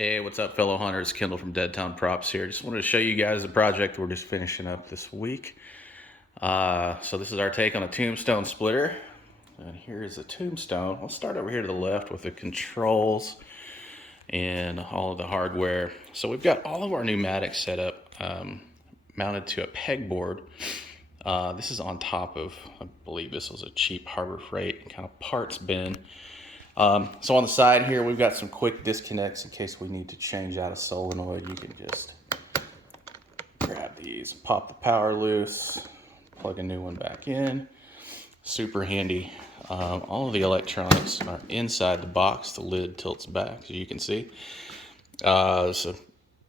Hey, what's up, fellow hunters? Kendall from Deadtown Props here. Just wanted to show you guys a project we're just finishing up this week. So this is our take on a Tombstone splitter. And here's a Tombstone. I'll start over here to the left with the controls and all of the hardware. So we've got all of our pneumatics set up, mounted to a pegboard. This is on top of, I believe this was a cheap Harbor Freight kind of parts bin. So on the side here, we've got some quick disconnects in case we need to change out a solenoid. You can just grab these, pop the power loose, plug a new one back in. Super handy. All of the electronics are inside the box. The lid tilts back, so you can see. So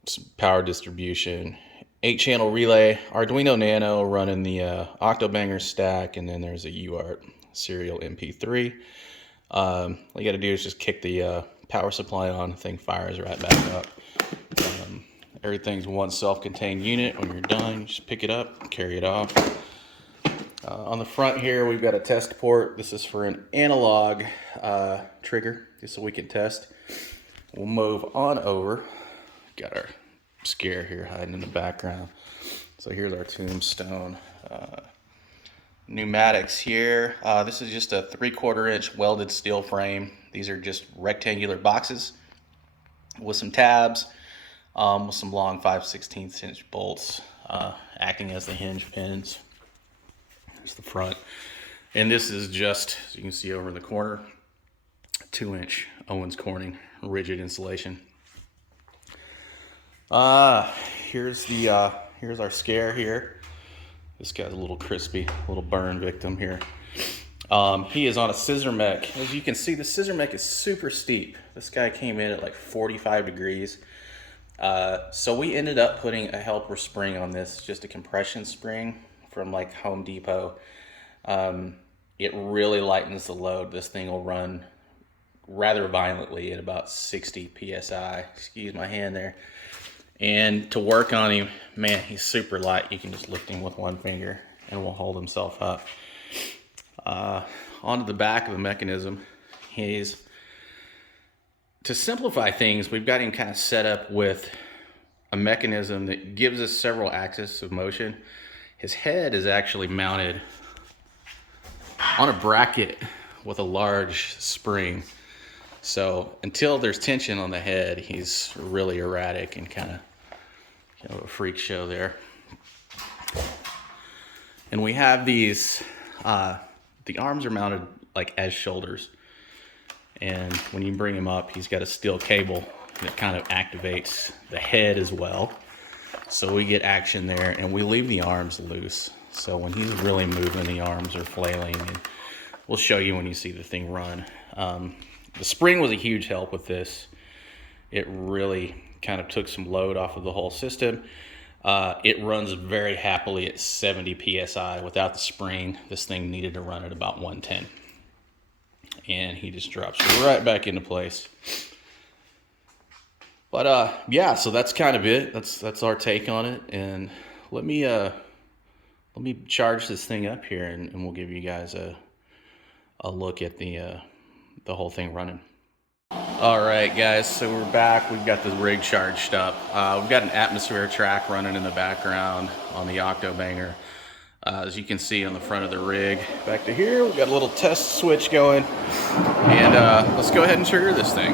some power distribution, 8-channel relay, Arduino Nano running the Octobanger stack, and then there's a UART serial MP3. All you got to do is just kick the power supply on, the thing fires right back up. Everything's one self-contained unit. When you're done, just pick it up, carry it off. On the front here, we've got a test port. This is for an analog trigger, just so we can test. We'll move on over. Got our scare here hiding in the background. So here's our Tombstone pneumatics here. This is just a 3/4 inch welded steel frame. These are just rectangular boxes with some tabs, with some long 5/16 inch bolts acting as the hinge pins. There's the front. And this is just, as you can see over in the corner, 2-inch Owens Corning rigid insulation. Here's our scare here. This guy's a little crispy, little burn victim here. He is on a scissor mech. As you can see, the scissor mech is super steep. This guy came in at like 45 degrees. So we ended up putting a helper spring on this, just a compression spring from like Home Depot. It really lightens the load. This thing will run rather violently at about 60 PSI. Excuse my hand there. And to work on him, man, he's super light. You can just lift him with one finger and will hold himself up. Onto the back of the mechanism, to simplify things, we've got him kind of set up with a mechanism that gives us several axes of motion. His head is actually mounted on a bracket with a large spring. So until there's tension on the head, he's really erratic and kind of a freak show there. And we have these, the arms are mounted like as shoulders. And when you bring him up, he's got a steel cable that kind of activates the head as well. So we get action there, and we leave the arms loose. So when he's really moving, the arms are flailing, and we'll show you when you see the thing run. The spring was a huge help with this. It really kind of took some load off of the whole system. It runs very happily at 70 PSI. Without the spring, this thing needed to run at about 110. And he just drops right back into place. But yeah, so that's kind of it. That's our take on it. And let me charge this thing up here, and we'll give you guys a look at the whole thing running. All right, guys, so we're back. We've got the rig charged up. We've got an atmosphere track running in the background on the Octobanger. As you can see on the front of the rig. Back to here, we've got a little test switch going. And let's go ahead and trigger this thing.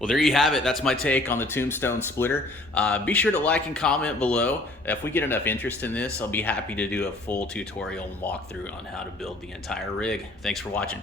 Well, there you have it. That's my take on the Tombstone splitter. Be sure to like and comment below. If we get enough interest in this, I'll be happy to do a full tutorial and walkthrough on how to build the entire rig. Thanks for watching.